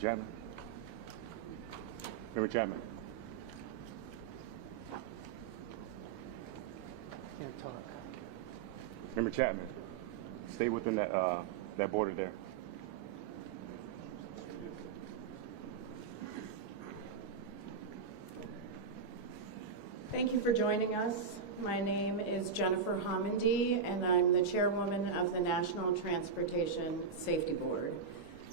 Member Chapman? Member Chapman? Can't talk. Member Chapman, stay within that border there. Thank you for joining us. My name is Jennifer Homendy, and I'm the chairwoman of the National Transportation Safety Board.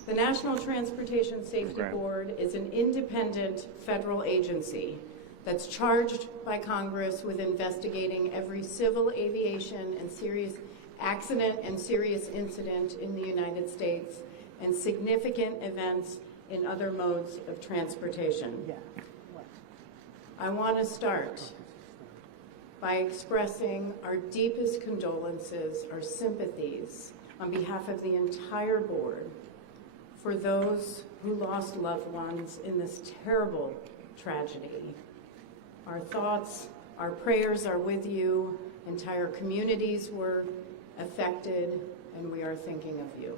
The National Transportation Safety Board is an independent federal agency that's charged by Congress with investigating every civil aviation and serious accident and serious incident in the United States and significant events in other modes of transportation. I want to start by expressing our deepest condolences, our sympathies on behalf of the entire board for those who lost loved ones in this terrible tragedy. Our thoughts, our prayers are with you. Entire communities were affected, and we are thinking of you.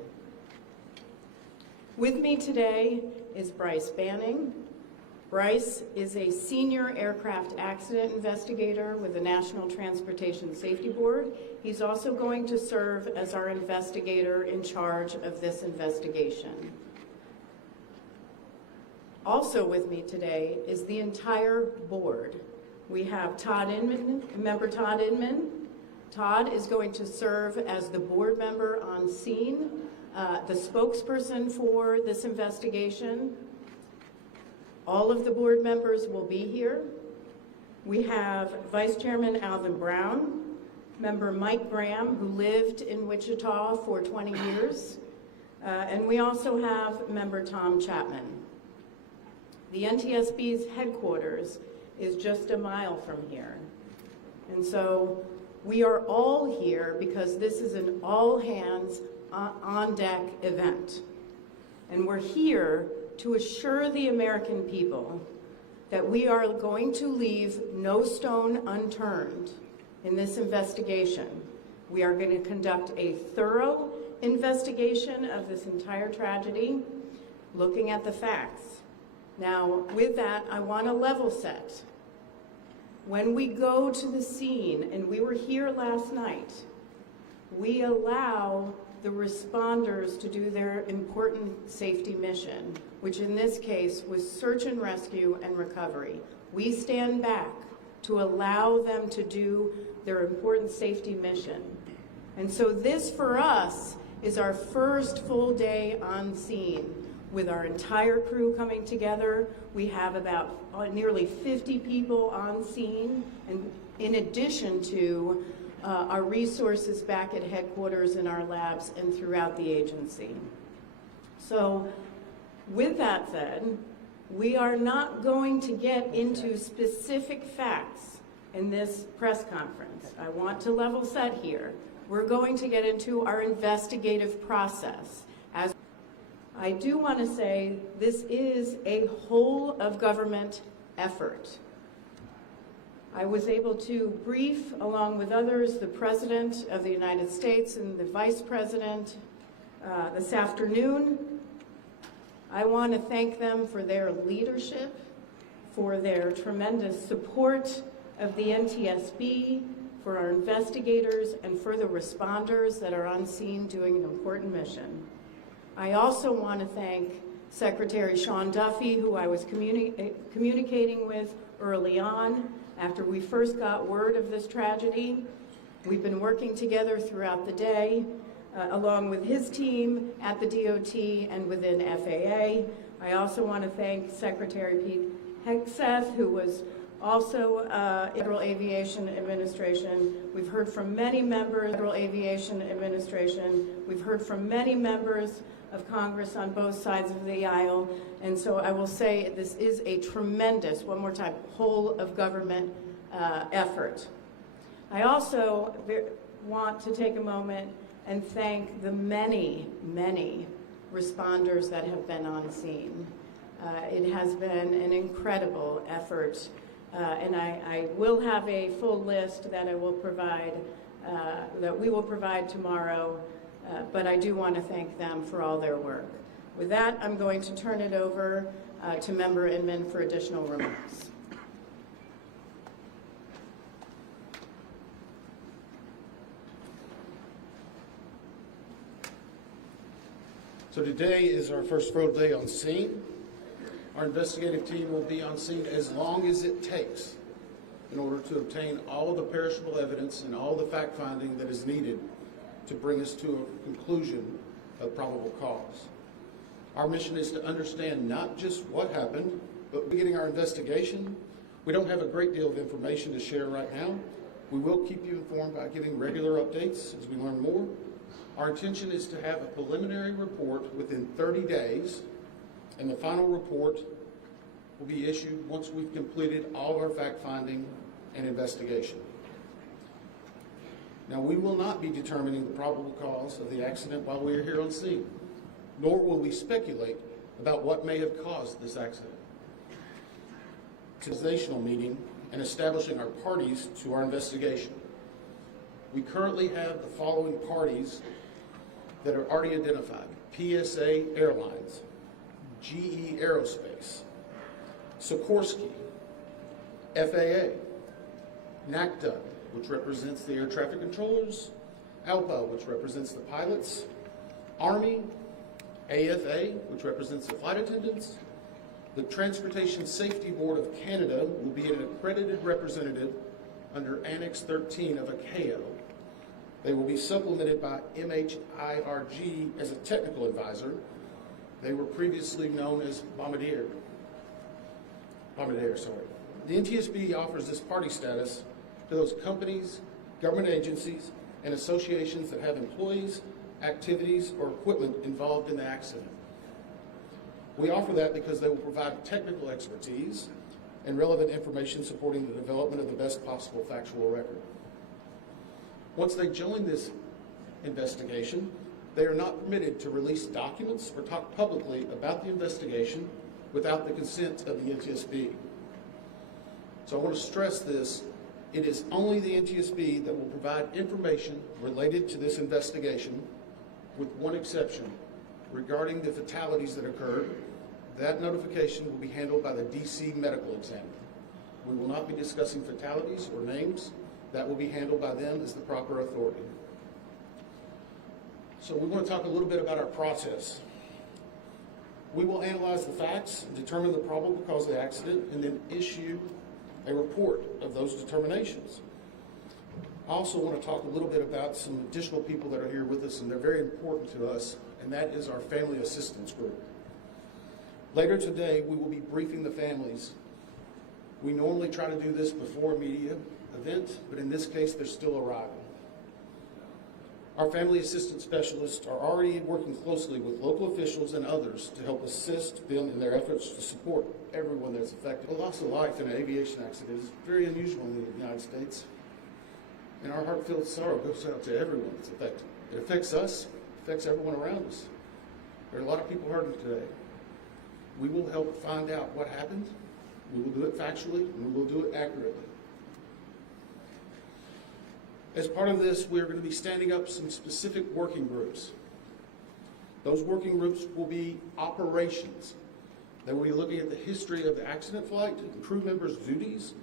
With me today is Bryce Banning. Bryce is a senior aircraft accident investigator with the National Transportation Safety Board. He's also going to serve as our investigator in charge of this investigation. Also with me today is the entire board. We have Todd Inman, Member Todd Inman. Todd is going to serve as the board member on scene, the spokesperson for this investigation. All of the board members will be here. We have Vice Chairman Alvin Brown, Member Mike Graham, who lived in Wichita for 20 years, and we also have Member Tom Chapman. The NTSB's headquarters is just a mile from here. And so we are all here because this is an all-hands on-deck event. And we're here to assure the American people that we are going to leave no stone unturned in this investigation. We are going to conduct a thorough investigation of this entire tragedy, looking at the facts. Now, with that, I want to level set. When we go to the scene, and we were here last night, we allow the responders to do their important safety mission, which in this case was search and rescue and recovery. We stand back to allow them to do their important safety mission. And so this, for us, is our first full day on scene with our entire crew coming together. We have about nearly 50 people on scene, and in addition to our resources back at headquarters in our labs and throughout the agency. So with that said, we are not going to get into specific facts in this press conference. I want to level set here. We're going to get into our investigative process. As I do want to say, this is a whole of government effort. I was able to brief, along with others, the President of the United States and the Vice President this afternoon. I want to thank them for their leadership, for their tremendous support of the NTSB, for our investigators, and for the responders that are on scene doing an important mission. I also want to thank Secretary Sean Duffy, who I was communicating with early on after we first got word of this tragedy. We've been working together throughout the day, along with his team at the DOT and within FAA. I also want to thank Secretary Pete Hegseth, who was also Federal Aviation Administration. We've heard from many members of Federal Aviation Administration. We've heard from many members of Congress on both sides of the aisle. And so I will say this is a tremendous, one more time, whole of government effort. I also want to take a moment and thank the many, many responders that have been on scene. It has been an incredible effort, and I will have a full list that I will provide, that we will provide tomorrow, but I do want to thank them for all their work. With that, I'm going to turn it over to Member Inman for additional remarks. So today is our first full day on scene. Our investigative team will be on scene as long as it takes in order to obtain all of the perishable evidence and all the fact-finding that is needed to bring us to a conclusion of probable cause. Our mission is to understand not just what happened, but beginning our investigation. We don't have a great deal of information to share right now. We will keep you informed by giving regular updates as we learn more. Our intention is to have a preliminary report within 30 days, and the final report will be issued once we've completed all of our fact-finding and investigation. Now, we will not be determining the probable cause of the accident while we are here on scene, nor will we speculate about what may have caused this accident. It's an organizational meeting and establishing our parties to our investigation. We currently have the following parties that are already identified: PSA Airlines, GE Aerospace, Sikorsky, FAA, NACTA, which represents the air traffic controllers, ALPA, which represents the pilots, Army, AFA, which represents the flight attendants. The Transportation Safety Board of Canada will be an accredited representative under Annex 13 of ICAO. They will be supplemented by MHIRG as a technical advisor. They were previously known as midair. The NTSB offers this party status to those companies, government agencies, and associations that have employees, activities, or equipment involved in the accident. We offer that because they will provide technical expertise and relevant information supporting the development of the best possible factual record. Once they join this investigation, they are not permitted to release documents or talk publicly about the investigation without the consent of the NTSB. So I want to stress this. It is only the NTSB that will provide information related to this investigation, with one exception. Regarding the fatalities that occurred, that notification will be handled by the DC medical examiner. We will not be discussing fatalities or names. That will be handled by them as the proper authority. So we want to talk a little bit about our process. We will analyze the facts, determine the probable cause of the accident, and then issue a report of those determinations. I also want to talk a little bit about some additional people that are here with us, and they're very important to us, and that is our family assistance group. Later today, we will be briefing the families. We normally try to do this before a media event, but in this case, they're still arriving. Our family assistance specialists are already working closely with local officials and others to help assist them in their efforts to support everyone that's affected. A loss of life in an aviation accident is very unusual in the United States, and our heartfelt sorrow goes out to everyone that's affected. It affects us, it affects everyone around us. There are a lot of people hurting today. We will help find out what happened. We will do it factually, and we will do it accurately. As part of this, we're going to be standing up some specific working groups. Those working groups will be operations. They will be looking at the history of the accident flight and crew members' duties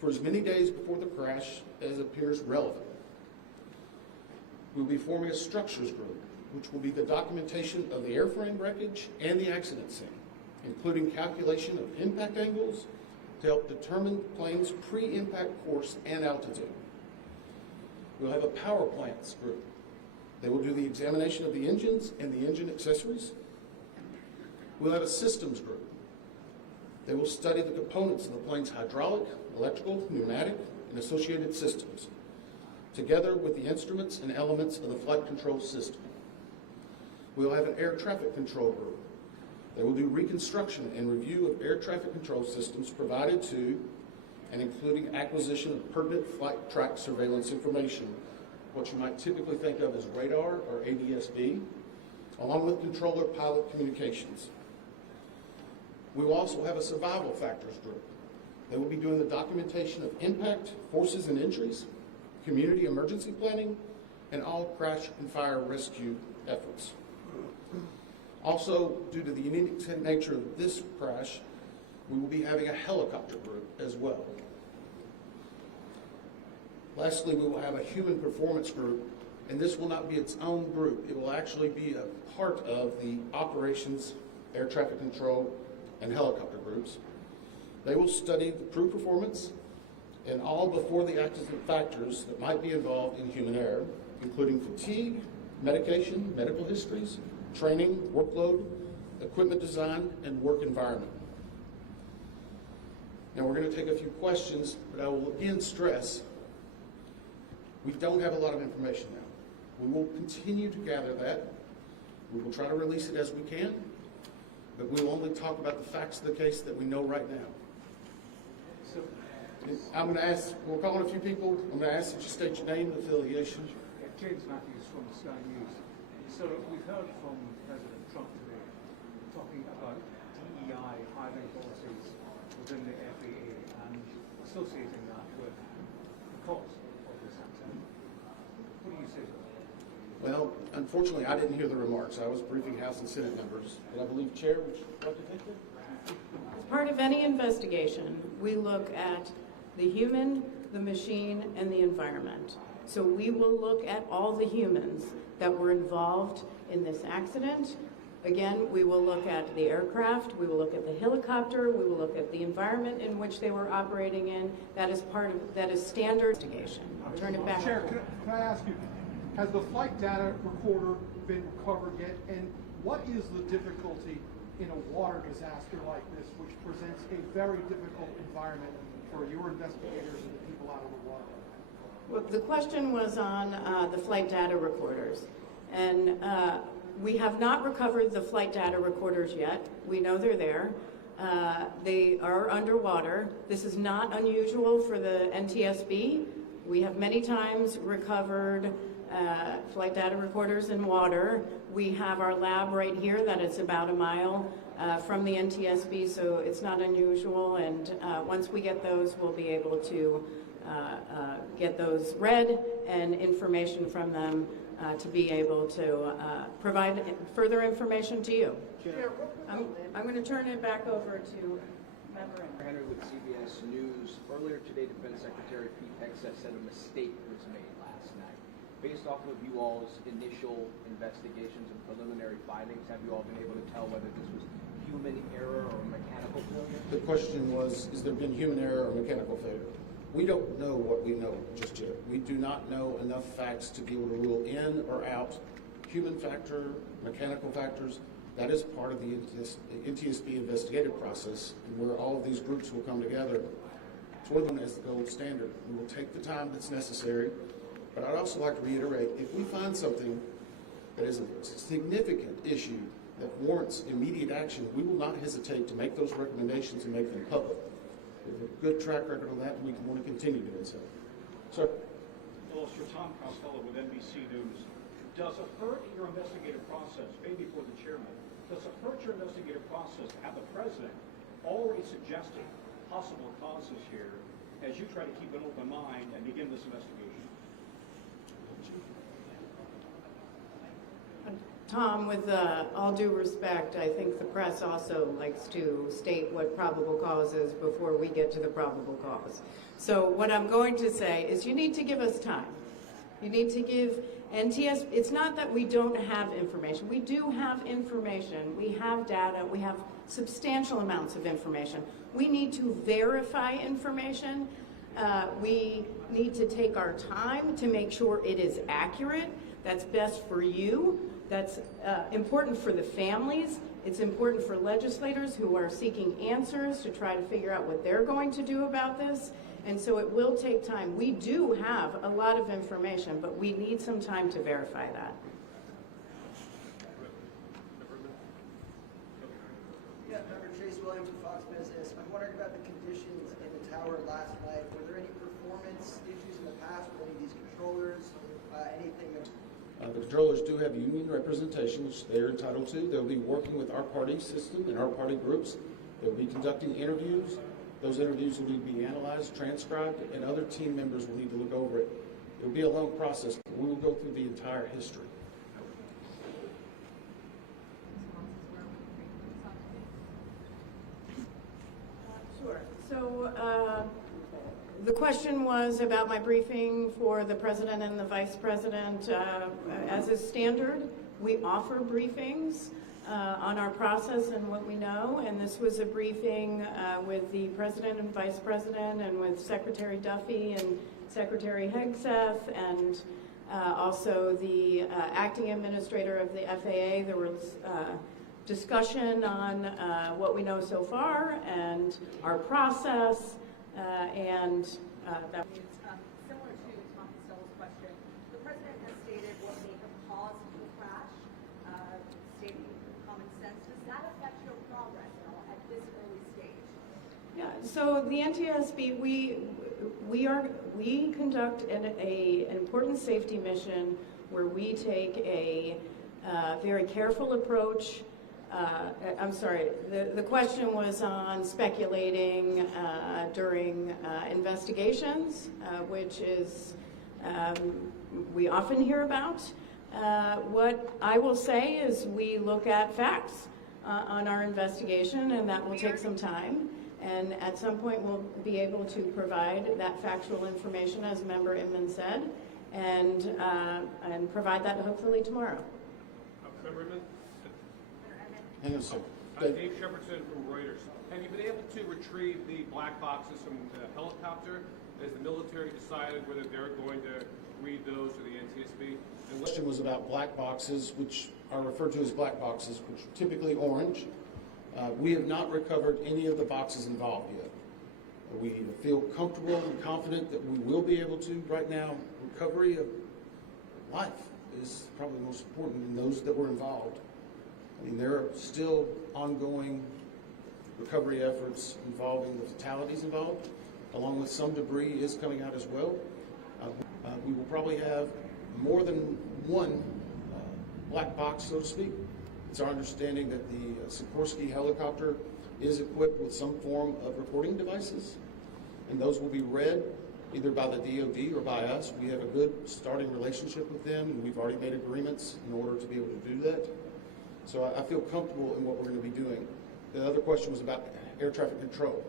for as many days before the crash as appears relevant. We'll be forming a structures group, which will be the documentation of the airframe wreckage and the accident scene, including calculation of impact angles to help determine plane's pre-impact course and altitude. We'll have a power plants group. They will do the examination of the engines and the engine accessories. We'll have a systems group. They will study the components of the plane's hydraulic, electrical, pneumatic, and associated systems, together with the instruments and elements of the flight control system. We'll have an air traffic control group. They will do reconstruction and review of air traffic control systems provided to and including acquisition of pertinent flight track surveillance information, what you might typically think of as radar or NTSB, along with controller pilot communications. We will also have a survival factors group. They will be doing the documentation of impact, forces and injuries, community emergency planning, and all crash and fire rescue efforts. Also, due to the unique nature of this crash, we will be having a helicopter group as well. Lastly, we will have a human performance group, and this will not be its own group. It will actually be a part of the operations, air traffic control, and helicopter groups. They will study the crew performance and all before the accident factors that might be involved in human error, including fatigue, medication, medical histories, training, workload, equipment design, and work environment. Now we're going to take a few questions, but I will again stress, we don't have a lot of information now. We will continue to gather that. We will try to release it as we can, but we will only talk about the facts of the case that we know right now. I'm going to ask, we're calling a few people. I'm going to ask that you state your name and affiliation. James Matthews from Sky News. So we've heard from President Trump today talking about DEI hiring policies within the FAA and associating that with the cause of this accident. What do you say to that? Well, unfortunately, I didn't hear the remarks. I was briefing House and Senate members, but I believe, Chair, would you like to take that? As part of any investigation, we look at the human, the machine, and the environment. So we will look at all the humans that were involved in this accident. Again, we will look at the aircraft, we will look at the helicopter, we will look at the environment in which they were operating in. That is standard investigation. I'll turn it back. Chair, can I ask you, has the flight data recorder been recovered yet? And what is the difficulty in a water disaster like this, which presents a very difficult environment for your investigators and the people out of the water? Well, the question was on the flight data recorders. And we have not recovered the flight data recorders yet. We know they're there. They are underwater. This is not unusual for the NTSB. We have many times recovered flight data recorders in water. We have our lab right here that is about a mile from the NTSB, so it's not unusual. And once we get those, we'll be able to get those read and information from them to be able to provide further information to you. I'm going to turn it back over to Member Henry with CBS News. Earlier today, Defense Secretary Pete Hegseth said a mistake was made last night. Based off of you all's initial investigations and preliminary findings, have you all been able to tell whether this was human error or mechanical failure? The question was, has there been human error or mechanical failure? We don't know what we know just yet. We do not know enough facts to be able to rule in or out human factor, mechanical factors. That is part of the NTSB investigative process, and where all of these groups will come together. It's one of them as the gold standard. We will take the time that's necessary, but I'd also like to reiterate, if we find something that is a significant issue that warrants immediate action, we will not hesitate to make those recommendations and make them public. We have a good track record on that, and we want to continue doing so. Sir. Hello, Sir Tom Costello with NBC News. Does it hurt your investigative process, maybe for the chairman, does it hurt your investigative process to have the president already suggesting possible causes here as you try to keep an open mind and begin this investigation? Tom, with all due respect, I think the press also likes to state what probable cause is before we get to the probable cause. So what I'm going to say is you need to give us time. You need to give NTSB, it's not that we don't have information. We do have information. We have data. We have substantial amounts of information. We need to verify information. We need to take our time to make sure it is accurate. That's best for you. That's important for the families. It's important for legislators who are seeking answers to try to figure out what they're going to do about this. And so it will take time. We do have a lot of information, but we need some time to verify that. Yeah, Member Chase Williams with Fox Business. I'm wondering about the conditions in the tower last night. Were there any performance issues in the past with any of these controllers? Anything that... The controllers do have union representation, which they're entitled to. They'll be working with our party system and our party groups. They'll be conducting interviews. Those interviews will need to be analyzed, transcribed, and other team members will need to look over it. It will be a long process, but we will go through the entire history. So the question was about my briefing for the president and the vice president. As is standard, we offer briefings on our process and what we know, and this was a briefing with the president and vice president and with Secretary Duffy and Secretary Hegseth and also the acting administrator of the FAA. There was discussion on what we know so far and our process, and that. Similar to Tom Costello's question, the president has stated what may have caused the crash, stating common sense. Does that affect your progress at all at this early stage? Yeah, so the NTSB, we conduct an important safety mission where we take a very careful approach. I'm sorry, the question was on speculating during investigations, which is we often hear about. What I will say is we look at facts on our investigation, and that will take some time. And at some point, we'll be able to provide that factual information, as Member Inman said, and provide that hopefully tomorrow. Member Inman? Hang on a second. Dave Shepardson from Reuters. Have you been able to retrieve the black boxes from the helicopter? Has the military decided whether they're going to read those to the NTSB? The question was about black boxes, which are referred to as black boxes, which are typically orange. We have not recovered any of the boxes involved yet. We feel comfortable and confident that we will be able to. Right now, recovery of life is probably most important in those that were involved. I mean, there are still ongoing recovery efforts involving the fatalities involved, along with some debris is coming out as well. We will probably have more than one black box, so to speak. It's our understanding that the Sikorsky helicopter is equipped with some form of recording devices, and those will be read either by the DoD or by us. We have a good starting relationship with them, and we've already made agreements in order to be able to do that. So I feel comfortable in what we're going to be doing. The other question was about air traffic control.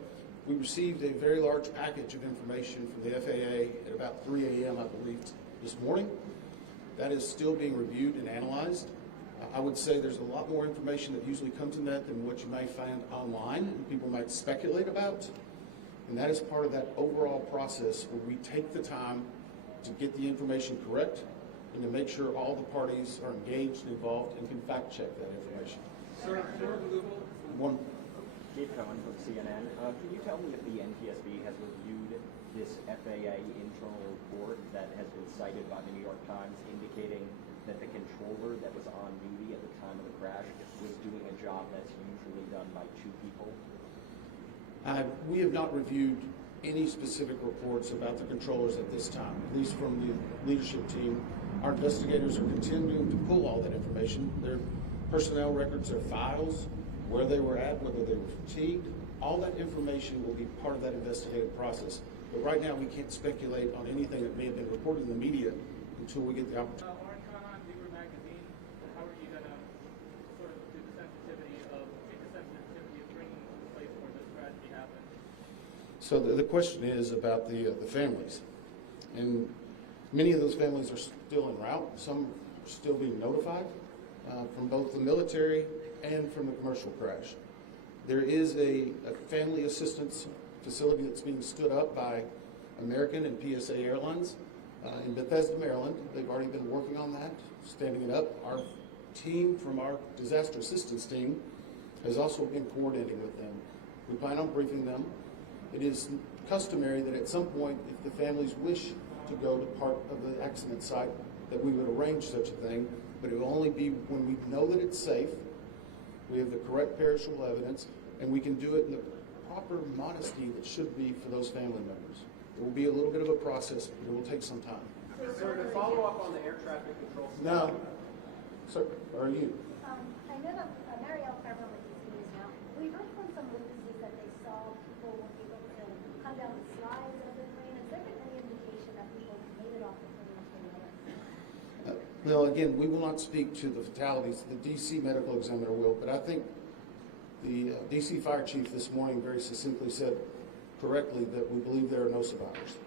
We received a very large package of information from the FAA at about 3 a.m., I believe, this morning. That is still being reviewed and analyzed. I would say there's a lot more information that usually comes in that than what you may find online and people might speculate about. And that is part of that overall process where we take the time to get the information correct and to make sure all the parties are engaged and involved and can fact check that information. Sir, One. Dave Cohen from CNN. Can you tell me if the NTSB has reviewed this FAA internal report that has been cited by the New York Times indicating that the controller that was on duty at the time of the crash was doing a job that's usually done by two people? We have not reviewed any specific reports about the controllers at this time, at least from the leadership team. Our investigators are continuing to pull all that information. Their personnel records, their files, where they were at, whether they were fatigued, all that information will be part of that investigative process. But right now, we can't speculate on anything that may have been reported in the media until we get the opportunity. How are you going to sort of do the sensitivity of bringing to the place where this tragedy happened? So the question is about the families. And many of those families are still en route. Some are still being notified from both the military and from the commercial crash. There is a family assistance facility that's being stood up by American and PSA Airlines in Bethesda, Maryland. They've already been working on that, standing it up. Our team from our disaster assistance team has also been coordinating with them. We plan on briefing them. It is customary that at some point, if the families wish to go to part of the accident site, that we would arrange such a thing, but it will only be when we know that it's safe, we have the correct perishable evidence, and we can do it in the proper modesty that should be for those family members. It will be a little bit of a process, but it will take some time. Sir, to follow up on the air traffic control system. Now, sir, are you? I know that Marielle Farmer with DC News now. We heard from some witnesses that they saw people able to come down the slides of the plane. Has there been any indication that people made it off the plane one way or another? Well, again, we will not speak to the fatalities. The DC medical examiner will, but I think the DC fire chief this morning very succinctly said correctly that we believe there are no survivors.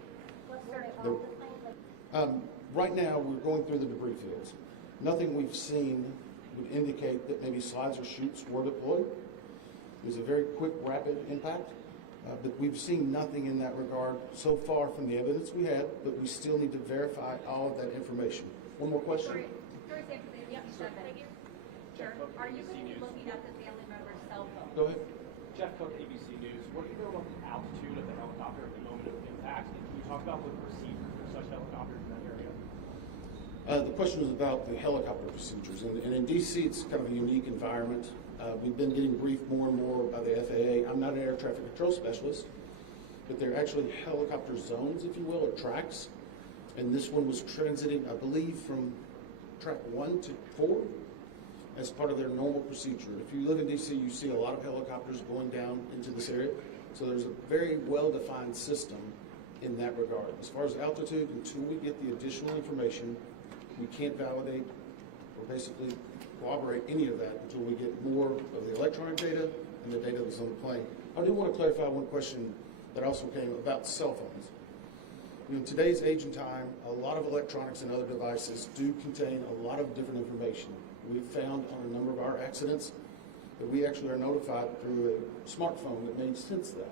What's sort of all the planes? Right now, we're going through the debris fields. Nothing we've seen would indicate that maybe slides or chutes were deployed. It was a very quick, rapid impact, but we've seen nothing in that regard so far from the evidence we have, but we still need to verify all of that information. One more question? Sure. Are you going to be looking at the family member's cell phone? Go ahead. Jeff Cook, ABC News. What do you know about the altitude of the helicopter at the moment of impact? And can you talk about what the procedure for such helicopters in that area? The question was about the helicopter procedures, and in D.C. it's kind of a unique environment. We've been getting briefed more and more by the FAA. I'm not an air traffic control specialist, but they're actually helicopter zones, if you will, or tracks. And this one was transiting, I believe, from track 1 to 4 as part of their normal procedure. If you live in D.C., you see a lot of helicopters going down into this area. So there's a very well-defined system in that regard. As far as altitude, until we get the additional information, we can't validate or basically corroborate any of that until we get more of the electronic data and the data that's on the plane. I do want to clarify one question that also came about cell phones. In today's age and time, a lot of electronics and other devices do contain a lot of different information. We've found on a number of our accidents that we actually are notified through a smartphone that may sense that.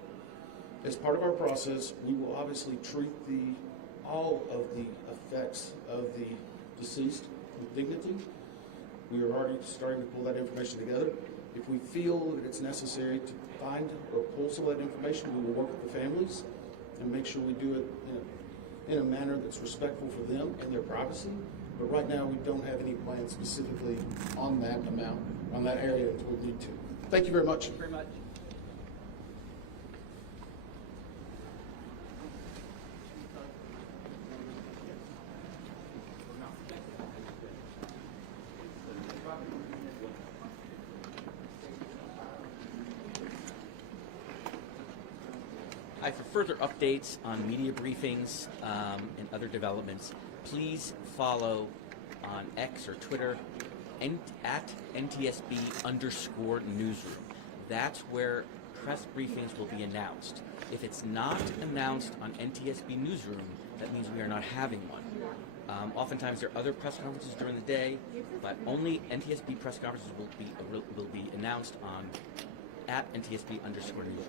As part of our process, we will obviously treat all of the effects of the deceased with dignity. We are already starting to pull that information together. If we feel that it's necessary to find or pull some of that information, we will work with the families and make sure we do it in a manner that's respectful for them and their privacy. But right now, we don't have any plans specifically on that amount, on that area until we need to. Thank you very much. Very much. Hi, for further updates on media briefings and other developments, please follow on X or Twitter at NTSB_newsroom. That's where press briefings will be announced. If it's not announced on NTSB Newsroom, that means we are not having one. Oftentimes there are other press conferences during the day, but only NTSB press conferences will be announced on at NTSB_newsroom.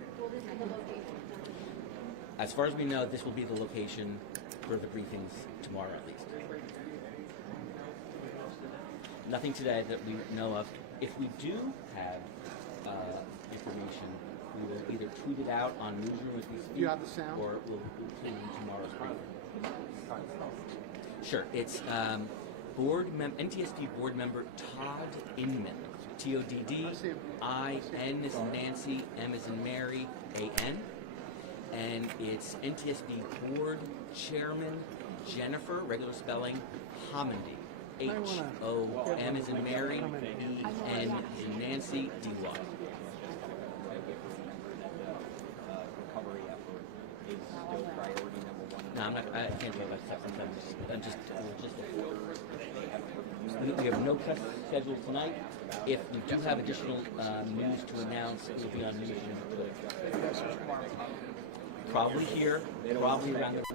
As far as we know, this will be the location for the briefings tomorrow at least. Nothing today that we know of. If we do have information, we will either tweet it out on Newsroom as we speak, you have the sound? or we'll put it in tomorrow's briefing. Sure. It's NTSB board member Todd Inman. Todd. I-N as in Nancy, M as in Mary, A-N. And it's NTSB board chairman Jennifer, regular spelling, Homendy. H-O-M as in Mary, E-N as in Nancy, D-Y. Recovery effort is still priority number one. No, I can't talk about stuff sometimes. We have no press scheduled tonight. If we do have additional news to announce, it will be on Newsroom. Probably here, probably around the